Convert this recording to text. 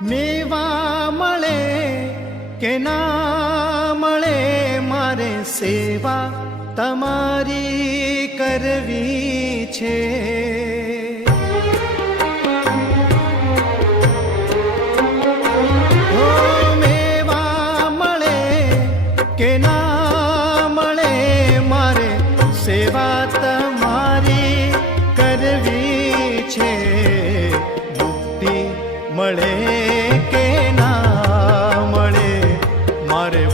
મેવા મળે કે ના મળે મારે સેવા તમારી કરવી છે. ઓ મેવા મળે કે ના મળે મારે સેવા તમારી કરવી છે. મુક્તિ મળે કે ના મળે મારે